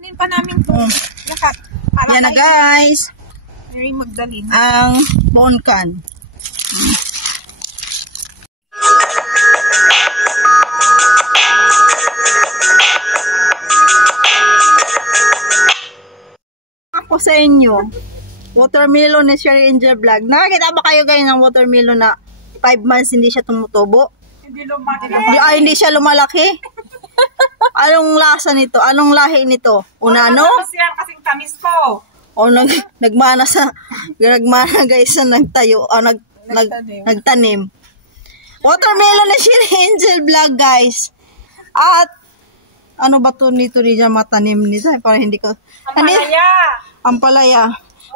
Kunin pa namin ito. Yan na guys. Mary Magdalene. Ang bonkan. Ako sa inyo. Watermelon ni Sherry Angel Vlog. Nakakita ba kayo guys ng watermelon na 5 months hindi siya tumutubo? Hindi lumaki. Ay, hindi siya lumalaki. Anong lasa nito? Anong lahi nito? Unano? Yan kasing tamis ko. O nagmana guys sa nagtayo o nagtanim. Watermelon na Sherry Angel Vlog guys. At ano ba to nito niya matanim nito? Para hindi ko Ampalaya.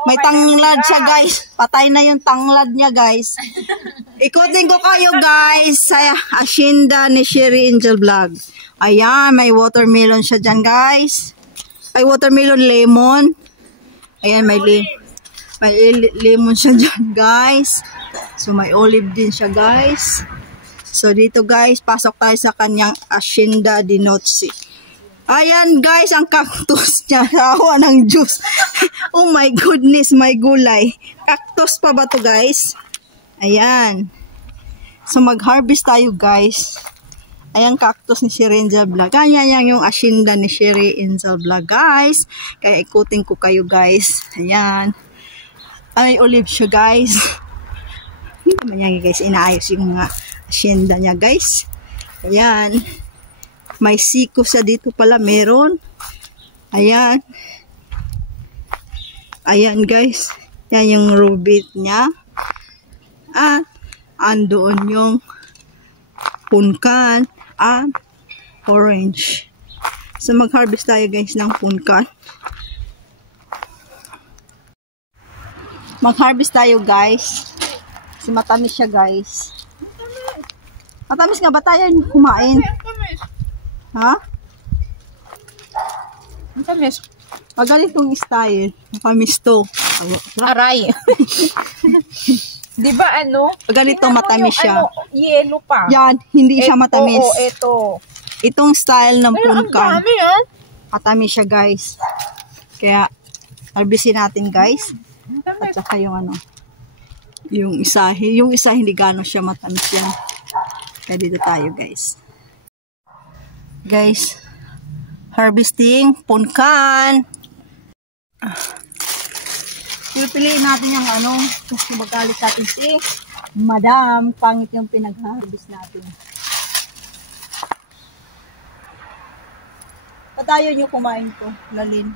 May tanglad siya guys. Patay na yung tanglad niya guys. Ikutin ko kayo guys sa asyenda ni Sherry Angel Vlog. Ayan, may watermelon siya dyan guys. Ay watermelon lemon. Ayan, may lemon siya dyan guys. So may olive din siya guys. So dito guys, pasok tayo sa kanyang asyenda di Notsi. Ayan guys, ang cactus niya. Awa ng juice. Oh my goodness, may gulay. Cactus pa ba to guys? Ayan. So mag-harvest tayo guys. Ayan cactus ni Sherry Angel Vlog. Ayan yung asyenda ni Sherry Angel Vlog guys. Kaya ikutin ko kayo guys. Ayan. Ay olive siya guys. Hindi naman yan guys. Inaayos yung mga asyenda niya guys. Ayan. May siko siya dito pala, meron. Ayan. Ayan guys. Yan yung rubit niya. At andoon yung punkan at orange. So mag-harvest tayo guys ng punkan. Mag-harvest tayo guys. Kasi matamis siya guys. Matamis nga ba tayo kumain? Ha? Ang tamis. Pag ganitong style, matamis to. Aray. Di ba ano? Pag ganito matamis siya. Ano, yellow pa. Yan, hindi siya matamis. Oo, ito. Itong style ng Pero ang punkan. dami yan. Matamis siya guys. Kaya, harvestin natin guys. Ang At saka yung ano, yung isa hindi gano'n siya matamis yan. Kaya dito tayo guys. Guys, harvesting punkan. Piliin natin yung ano, kasi magalit natin si Madam, pangit yung pinag-harvest natin. Patayo nyo kumain ko, Lalin.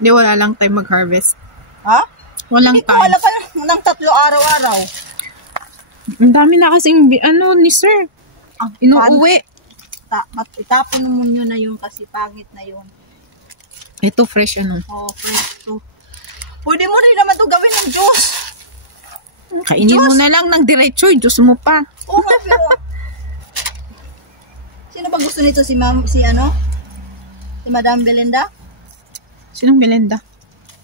Hindi, wala lang time mag-harvest. Ha? Walang Hindi ko time. wala ka ng 3 araw-araw. Ang dami na kasing, ano, ni sir. Inuuwi. Itapon mo nyo na yung kasi pangit na yun. Ito fresh, ano. Oh, fresh to. Pwede mo rin naman ito gawin ng juice. Kainin mo na lang ng diretso, juice mo pa. Oo nga, pero... Sino ba gusto nito? Si ano? Si Madam Belinda? Sinong Belinda?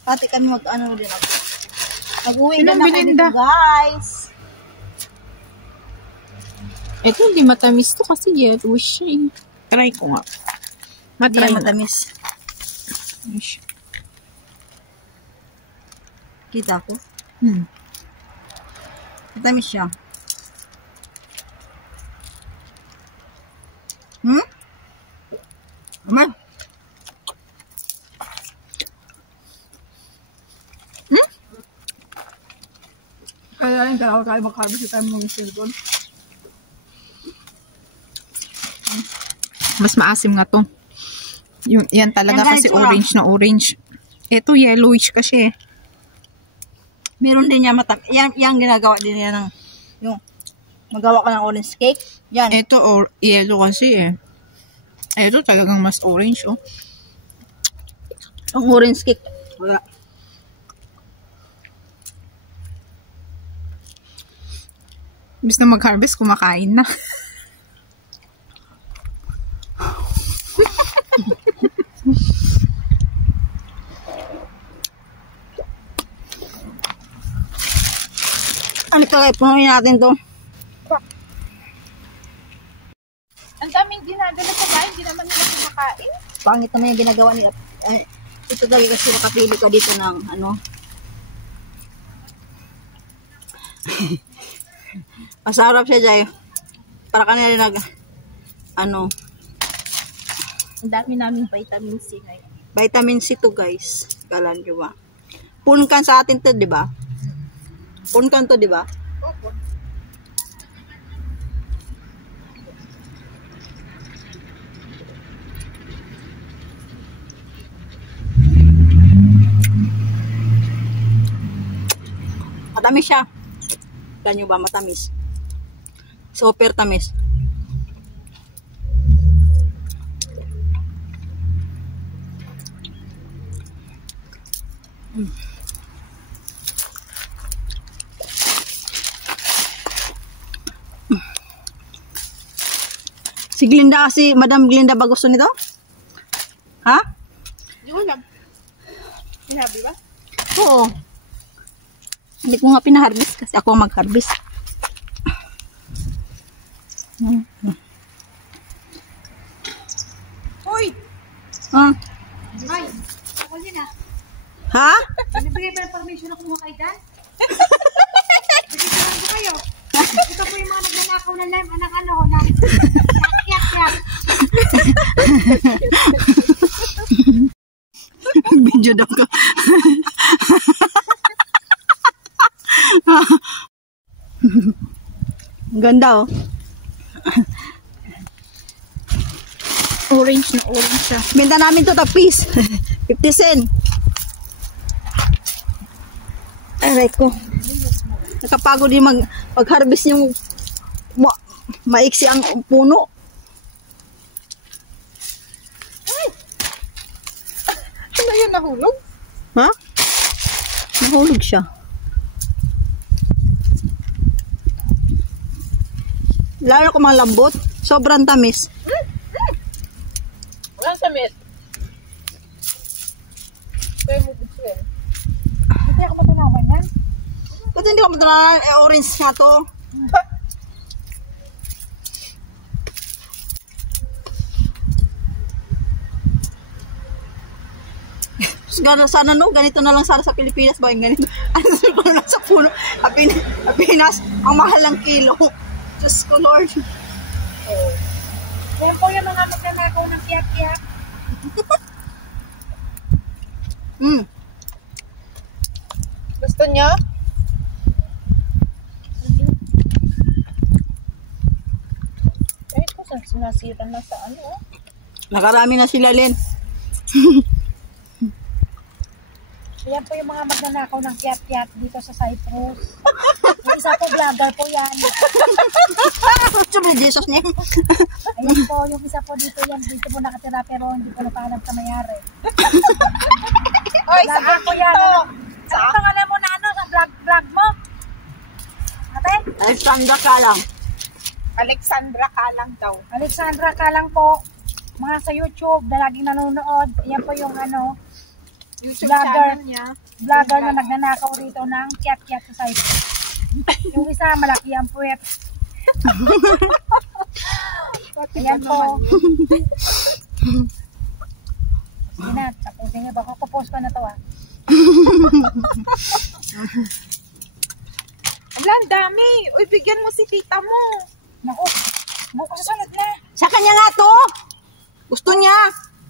Pati kami mag-ano din ako. Mag-uwi Sinong din ako Belinda? dito, guys. Ito, hindi matamis to kasi yellow siya eh. Try ko nga. Hindi Matry nga. matamis. Kita ko. Matamis siya. Ama? Kaya rin, kailangan tayo mag-harvest tayo mong silikon. Mas maasim nga to. Yan talaga kasi orange na orange. Ito yellowish kasi eh. Meron din niya matamis. Yan ginagawa din niya ng yung magawa ka ng orange cake. Yan. Ito yellow kasi eh. Ito talagang mas orange oh. Ang orange cake. Wala. Bis na mag-harvest, kumakain na. Ano ka kayo? Punuin natin to. Ang daming dinadala sa bahay, hindi naman nila kumakain. Pangit naman yung ginagawa nila. ito talaga kasi makapili ka dito ng ano. Masarap siya, Jay. Para kanila nag ano. Ang dami namin vitamin C ngayon. Vitamin C to, guys. Kala nyo ba? Punkan sa atin to, di ba? Punkan to, di ba? Opo. Matamis siya. Kala nyo ba matamis? Super tamis. Si Glinda, si Madam Glinda ba gusto nito? Ha? Di ko alam. Sinabi ba? Oo. Hindi ko nga pinaharbis kasi ako ang mag-harvest. Hoy! Ha? Ay! Ako din ah. Ha? Nabigay ba ng permission na kumuha kayo dyan? Bigyan ko kayo. Ito po yung mga nagnanakaw na lime, anak ano, na yak-yak-yak. Video daw ko. Ganda oh. Orange na orange siya. Benta namin to tapis. 50 cent. Aray ko. Nakapagod din mag-harvest yung maiksi ang puno. Ano yun, nahulog? Ha? Nahulog siya. Lalo ko mga lambot. Sobrang tamis. Walang tamis. Kaya mo gusto yan. Hindi ako matanaman yan. Ba't hindi ko matanaman? Orange nga to. Sana no, ganito na lang sana sa Pilipinas ba yung ganito? Ano na sa puno? Pinas, ang mahal ng kilo. Diyos ko, Lord. Yan po yung mga magnanakaw ng kiyak-kiyak. Gusto niyo? Kahit po sinasira na sa ano. Nakarami na sila, Len. Yan po yung mga magnanakaw ng kiyak-kiyak dito sa Cyprus. Yung isa po vlogger po yan. Sabi Jesus niya. Ayan po, yung isa po dito yan. Dito po nakatira pero hindi ko na pa alam sa mayari. Oy, vlogger po yan. Ano pangalan mo na ano sa vlog mo? Ate? Alexandra Kalang. Alexandra Kalang daw. Alexandra Kalang po. Mga sa YouTube na laging nanonood. Yan po yung ano, YouTube vlogger niya. Vlogger na nagnanakaw rito ng kiyak-kiyak sa site. Yung isa malaki ang puwet. Ayan po. Sige na, tapusin niya. Baka kupost ko na to ah. Ang dami. Uy, bigyan mo si tita mo. Naku, bukas sa sunod na. Sa kanya nga to. Gusto niya.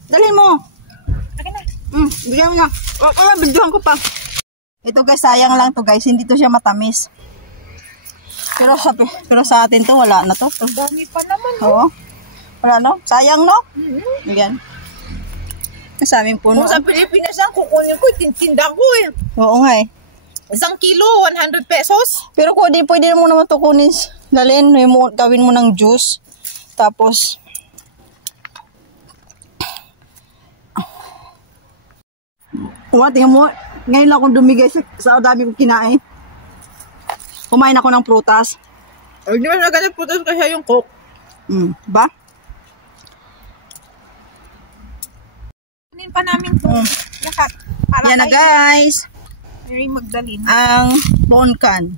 Dalhin mo. Akin na. Bigyan mo na. Kaya videohan ko pa. Ito guys, sayang lang to guys. Hindi to siya matamis. Pero sa atin to, wala na to. Ang dami pa naman. Oo. Wala no? Sayang no? Bigyan. Sa amin puno. Kung sa Pilipinas ang kukunin ko, tintinda ko eh. Oo nga eh. 1 kilo, 100 pesos. Pero kung di, pwede mo naman to kunin. Dalhin, gawin mo ng juice. Tapos, tingnan mo, ngayon lang akong dumigay sa dami kong kinain. Kumain ako ng prutas. Hindi mo na ganit prutas kasi yung coke. Ba? Kunin pa namin to. Lahat. Yan na guys. Mary Magdalene. Ang bonkan.